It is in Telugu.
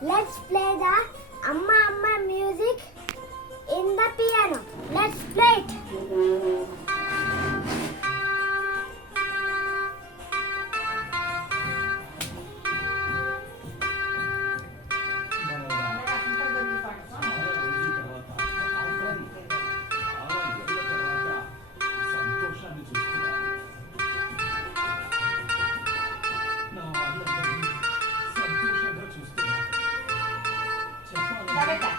Let's play the Amma Amma music in the piano. Let's play it. Dapat